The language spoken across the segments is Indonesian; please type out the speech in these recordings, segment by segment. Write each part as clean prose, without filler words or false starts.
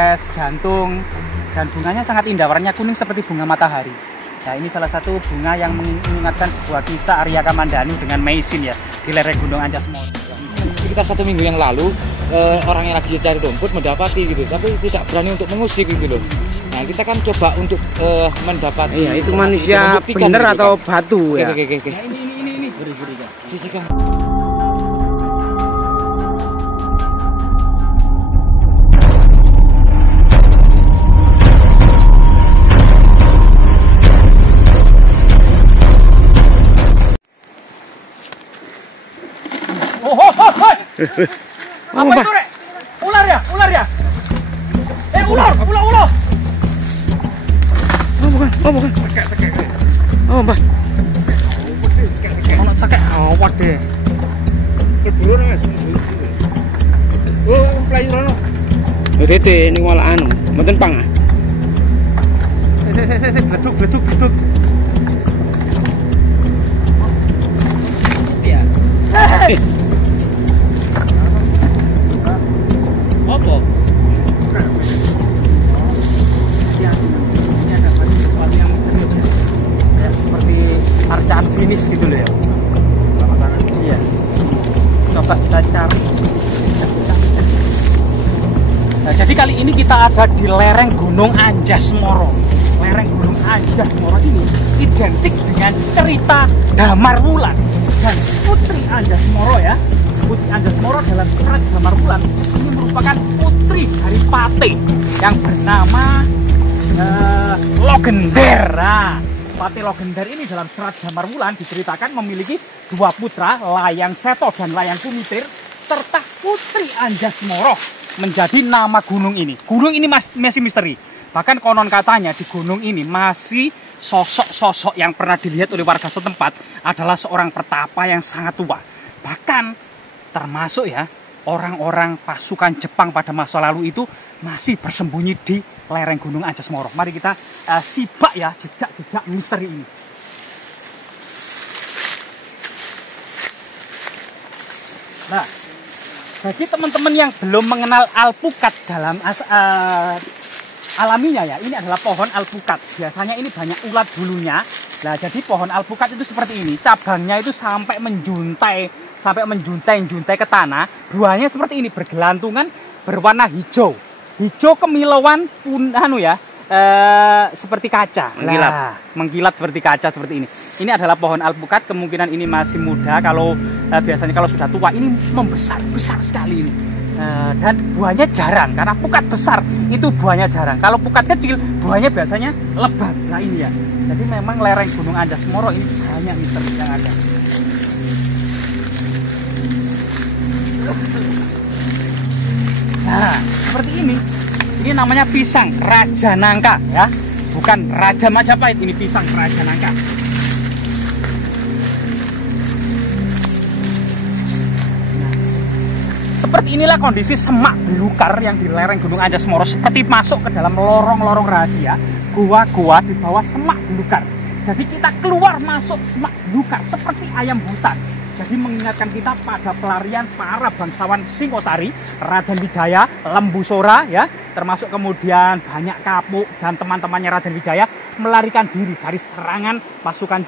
es jantung, dan bunganya sangat indah, warnanya kuning seperti bunga matahari. Nah, ini salah satu bunga yang mengingatkan sebuah kisah Arya Kamandanu dengan Meisin ya, di lereng Gunung Anjas Moro. Sekitar 1 minggu yang lalu, orang yang lagi cari rumput mendapati gitu, tapi tidak berani untuk mengusik gitu loh. Nah, kita kan coba untuk mendapati. Iya, itu manusia bener gitu, atau kan? Batu ya. Oke. Nah, ini. Beri kan. Sisikan. Apa itu, Rek? Ular ya? Ular! Oh bukan. Tekek. Oh, Mbak. Ono tekek awat deh. Kebulur Mas. Oh, playuran. Oh, tete ini malah anu, mboten pang. Bleduk. Iya. Apa? Ini ada sesuatu yang misterius ya. Kayak seperti arcaan finish gitu loh ya. Iya. Coba kita cari. Nah, jadi kali ini kita ada di lereng Gunung Anjas Moro. Lereng Gunung Anjas Moro ini identik dengan cerita Damar Wulan dan Putri Anjas Moro ya. Putri Anjas Moro dalam serat Damar Wulan ini merupakan putri dari Pate yang bernama Logender. Nah, Pate Logender ini dalam serat Damar Wulan diceritakan memiliki 2 putra, Layang Seto dan Layang Kumitir, serta Putri Anjas Moro menjadi nama gunung ini. Gunung ini masih misteri. Bahkan konon katanya di gunung ini masih sosok-sosok yang pernah dilihat oleh warga setempat adalah seorang pertapa yang sangat tua. Bahkan termasuk ya orang-orang pasukan Jepang pada masa lalu itu masih bersembunyi di lereng Gunung Anjas Moro. Mari kita simak ya jejak-jejak misteri ini. Nah, jadi teman-teman yang belum mengenal alpukat dalam alaminya ya, ini adalah pohon alpukat. Biasanya ini banyak ulat bulunya. Nah, jadi pohon alpukat itu seperti ini. Cabangnya itu sampai menjuntai ke tanah. Buahnya seperti ini, bergelantungan, berwarna hijau. Hijau kemilauan pun seperti kaca. Mengkilat seperti kaca seperti ini. Ini adalah pohon alpukat, kemungkinan ini masih muda. Biasanya kalau sudah tua ini membesar sekali ini. Dan buahnya jarang, karena pukat besar itu buahnya jarang. Kalau pukat kecil buahnya biasanya lebat. Nah ini ya. Jadi memang lereng Gunung Anjas Moro ini banyak misteri yang ada. Nah, seperti ini. Ini namanya pisang Raja Nangka ya. Bukan Raja Majapahit, ini pisang Raja Nangka. Seperti inilah kondisi semak belukar yang di lereng Gunung Anjas Moro, seperti masuk ke dalam lorong-lorong rahasia, gua-gua di bawah semak belukar. Jadi kita keluar masuk semak belukar seperti ayam hutan. Jadi mengingatkan kita pada pelarian para bangsawan Singosari, Raden Wijaya, Lembu Sora ya, termasuk kemudian Banyak Kapuk dan teman-temannya Raden Wijaya melarikan diri dari serangan pasukan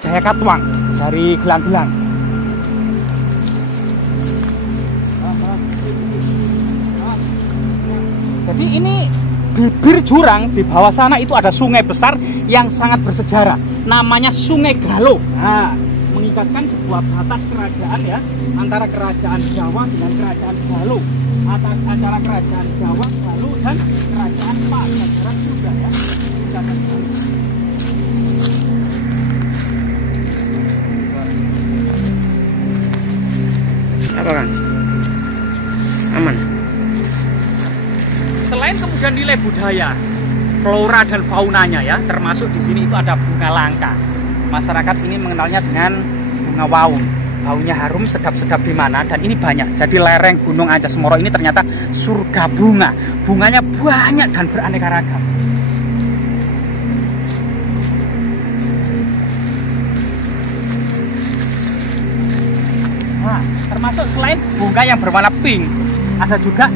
Jaya Katuang dari Gelang-Gelang. Jadi ini bibir jurang di bawah sana itu ada sungai besar yang sangat bersejarah, namanya Sungai Galuh. Nah, mengingatkan sebuah batas kerajaan ya, antara kerajaan Jawa dengan kerajaan Galuh, antara kerajaan Jawa, Galuh dan kerajaan Pajajaran juga ya. Apa kan? Aman. Selain kemudian nilai budaya, flora dan faunanya ya, termasuk di sini itu ada bunga langka. Masyarakat ini mengenalnya dengan bunga waung. Baunya harum, sedap-sedap di mana, dan ini banyak. Jadi lereng Gunung Anjas Moro ini ternyata surga bunga. Bunganya banyak dan beraneka ragam. Nah, termasuk selain bunga yang berwarna pink, ada juga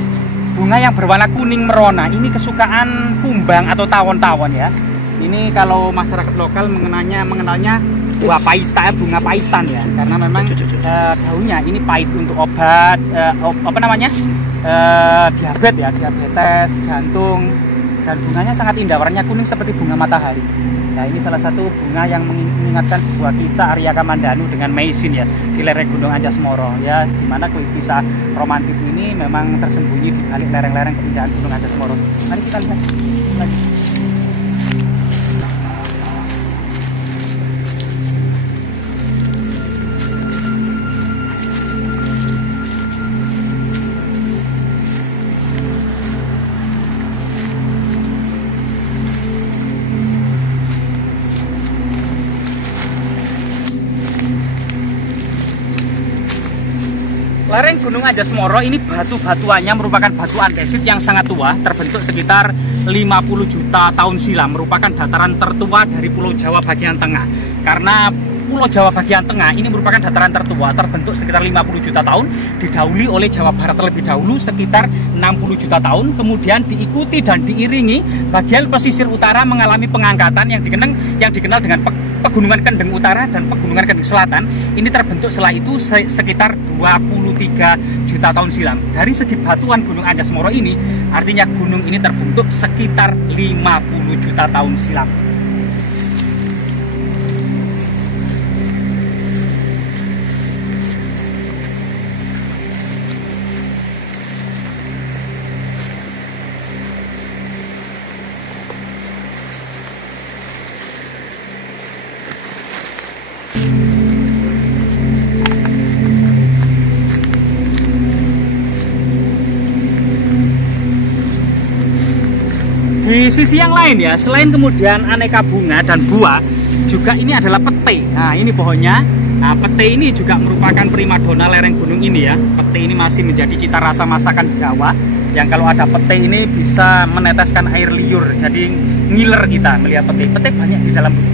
bunga yang berwarna kuning merona. Ini kesukaan kumbang atau tawon-tawon ya. Ini kalau masyarakat lokal mengenalnya buah paita, bunga paitan ya, karena memang daunnya ini pahit untuk obat diabetes ya, diabetes, jantung, dan bunganya sangat indah, warnanya kuning seperti bunga matahari. Nah, ini salah satu bunga yang mengingatkan sebuah kisah Arya Kamandanu dengan Meisin ya, di lereng Gunung Anjasmara ya, di mana kisah romantis ini memang tersembunyi di balik lereng-lereng keindahan Gunung Anjasmara. Mari kita lihat lagi. Lereng Gunung Anjasmara ini batu-batuannya merupakan batu andesit yang sangat tua, terbentuk sekitar 50 juta tahun silam, merupakan dataran tertua dari Pulau Jawa bagian tengah. Karena Pulau Jawa bagian tengah ini merupakan dataran tertua, terbentuk sekitar 50 juta tahun, didahului oleh Jawa Barat terlebih dahulu sekitar 60 juta tahun, kemudian diikuti dan diiringi bagian pesisir utara mengalami pengangkatan yang dikenal dengan Pegunungan Kendeng Utara dan Pegunungan Kendeng Selatan. Ini terbentuk setelah itu sekitar 23 juta tahun silam. Dari segi batuan Gunung Anjasmara ini, artinya gunung ini terbentuk sekitar 50 juta tahun silam. Di sisi yang lain ya, selain kemudian aneka bunga dan buah, juga ini adalah pete. Nah, ini pohonnya. Nah, pete ini juga merupakan primadona lereng gunung ini ya. Pete ini masih menjadi cita rasa masakan Jawa, yang kalau ada pete ini bisa meneteskan air liur. Jadi ngiler kita melihat pete. Pete banyak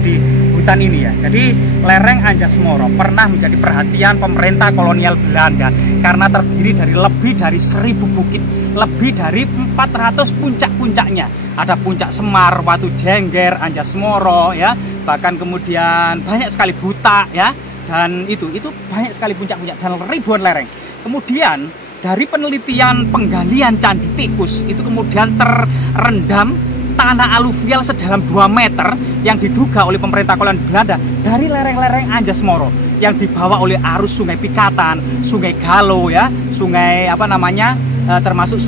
di hutan ini ya. Jadi lereng Anjasmara pernah menjadi perhatian pemerintah kolonial Belanda karena terdiri dari lebih dari 1000 bukit, lebih dari 400 puncak-puncaknya. Ada puncak Semar, Watu Jengger, Anjasmara ya, bahkan kemudian banyak sekali Buta ya, dan itu banyak sekali puncak-puncak dan ribuan lereng. Kemudian dari penelitian penggalian Candi Tikus itu kemudian terendam tanah aluvial sedalam 2 meter yang diduga oleh pemerintah kolonial Belanda dari lereng-lereng Anjasmara yang dibawa oleh arus Sungai Pikatan, Sungai Galo ya, sungai termasuk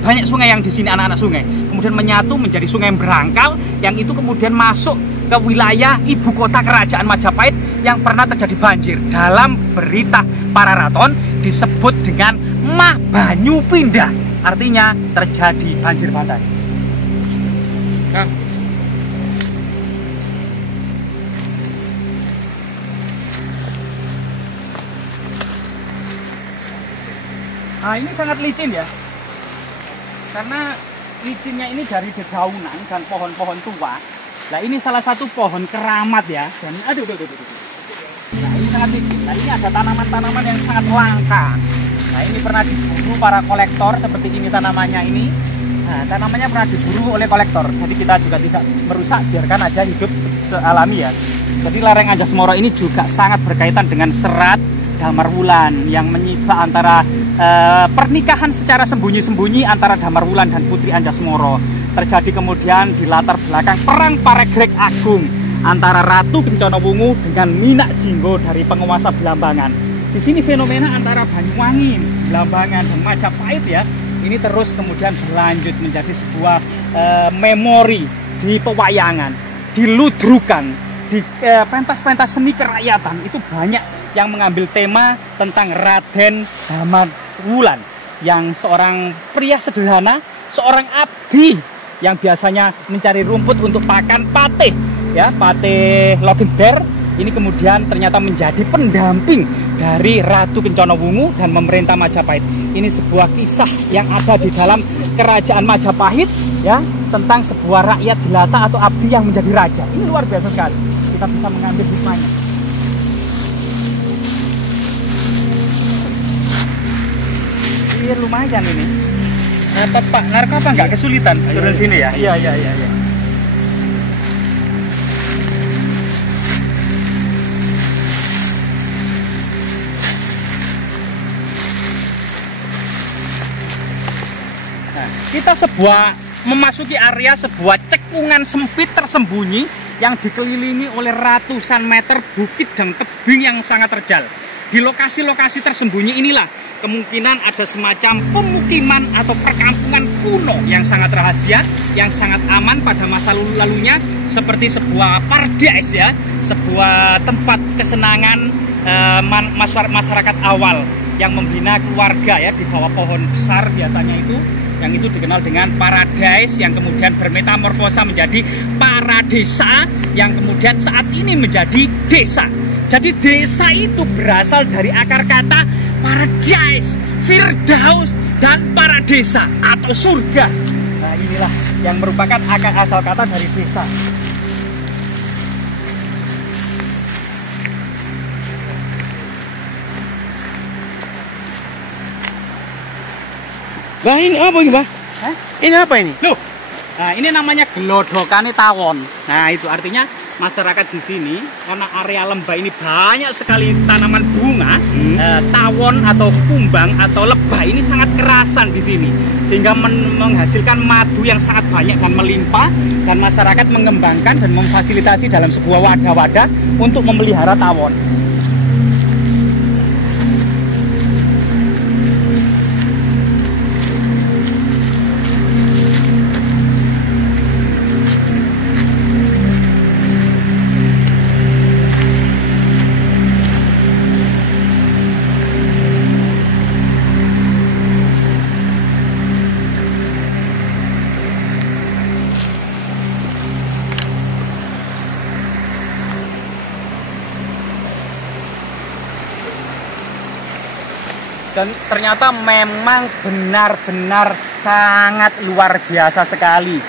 banyak sungai yang di sini anak-anak sungai. Kemudian menyatu menjadi Sungai Berangkal yang itu kemudian masuk ke wilayah ibu kota kerajaan Majapahit yang pernah terjadi banjir. Dalam berita Pararaton disebut dengan Mah Banyu Pindah, artinya terjadi banjir bandang. Nah, ini sangat licin ya, karena licinnya ini dari dedaunan dan pohon-pohon tua. Nah, ini salah satu pohon keramat ya, dan aduh. Nah, ini sangat licin. Nah, ini ada tanaman-tanaman yang sangat langka. Nah, ini pernah diburu para kolektor seperti ini tanamannya ini. Nah, tanamannya pernah diburu oleh kolektor, jadi kita juga tidak merusak, biarkan aja hidup sealami ya. Jadi lereng Anjasmara ini juga sangat berkaitan dengan serat Damarwulan yang menyibak antara pernikahan secara sembunyi-sembunyi antara Damarwulan dan Putri Anjasmara. Terjadi kemudian di latar belakang perang Paregreg Agung antara Ratu Kencono dengan Minak Jinggo dari penguasa Blambangan. Di sini fenomena antara Banyuwangi, Blambangan dan Majapahit ya, ini terus kemudian berlanjut menjadi sebuah memori di pewayangan, di ludrukan, di pentas-pentas seni kerakyatan. Itu banyak yang mengambil tema tentang Raden Damarwulan yang seorang pria sederhana, seorang abdi yang biasanya mencari rumput untuk pakan patih ya, patih Loginber. Ini kemudian ternyata menjadi pendamping dari Ratu Kencono dan pemerintah Majapahit. Ini sebuah kisah yang ada di dalam kerajaan Majapahit ya, tentang sebuah rakyat jelata atau abdi yang menjadi raja. Ini luar biasa sekali. Kita bisa mengambil hikmahnya. Lumayan ini. Pak Narkoba nggak kesulitan turun sini ya? Iya. Nah, kita memasuki area sebuah cekungan sempit tersembunyi yang dikelilingi oleh ratusan meter bukit dan tebing yang sangat terjal. Di lokasi-lokasi tersembunyi inilah kemungkinan ada semacam pemukiman atau perkampungan kuno yang sangat rahasia, yang sangat aman pada masa lalunya, seperti sebuah paradise ya, sebuah tempat kesenangan masyarakat awal yang membina keluarga ya di bawah pohon besar biasanya itu, yang itu dikenal dengan paradise, yang kemudian bermetamorfosa menjadi paradesa, yang kemudian saat ini menjadi desa. Jadi desa itu berasal dari akar kata paradise, firdaus, dan paradesa atau surga. Nah inilah yang merupakan akar asal kata dari desa. Bah, ini apa ini, Bah? Hah? Ini apa ini? Loh, nah ini namanya gelodokane tawon. Nah itu artinya masyarakat di sini karena area lembah ini banyak sekali tanaman bunga, tawon atau kumbang atau lebah ini sangat kerasan di sini, sehingga menghasilkan madu yang sangat banyak dan melimpah, dan masyarakat mengembangkan dan memfasilitasi dalam sebuah wadah-wadah untuk memelihara tawon. Dan ternyata memang benar-benar sangat luar biasa sekali.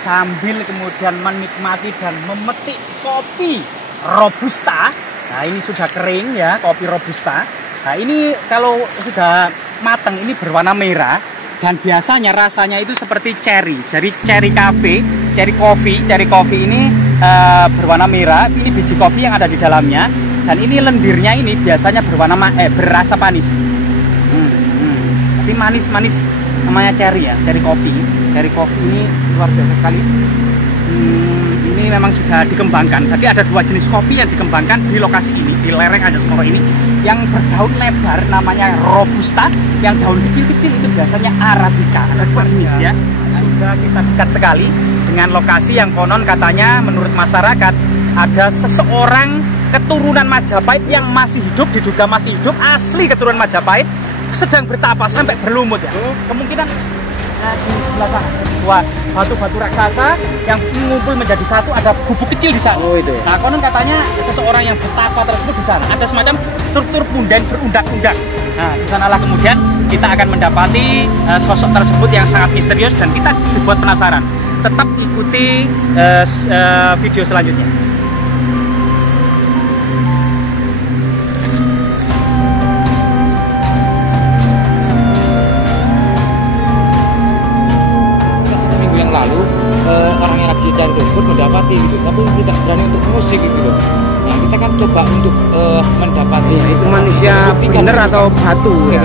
Sambil kemudian menikmati dan memetik kopi robusta. Nah ini sudah kering ya, kopi robusta. Nah ini kalau sudah matang ini berwarna merah. Dan biasanya rasanya itu seperti cherry. Jadi cherry coffee ini berwarna merah. Ini biji kopi yang ada di dalamnya. Dan ini lendirnya ini biasanya berasa manis. Tapi manis namanya cherry ya, cherry kopi ini luar biasa sekali. Ini memang sudah dikembangkan. Jadi ada dua jenis kopi yang dikembangkan di lokasi ini, di lereng Anjas Moro ini, yang berdaun lebar namanya robusta, yang daun kecil-kecil itu biasanya arabica. Ada dua jenis ya. Sudah kita dekat sekali dengan lokasi yang konon katanya menurut masyarakat ada seseorang keturunan Majapahit yang masih hidup, diduga masih hidup, asli keturunan Majapahit, sedang bertapa sampai berlumut ya. Kemungkinan di sebelah sana sebuah batu-batu raksasa yang mengumpul menjadi satu, ada gubuk kecil di sana. Oh itu ya. Nah konon katanya seseorang yang bertapa tersebut di sana. Ada semacam struktur punden berundak-undak. Nah di sanalah kemudian kita akan mendapati sosok tersebut yang sangat misterius dan kita dibuat penasaran. Tetap ikuti video selanjutnya. Orang yang lagi cari rumput mendapati gitu, tapi tidak berani untuk mengusik gitu loh. Nah kita kan coba untuk mendapati itu manusia bener atau batu ya.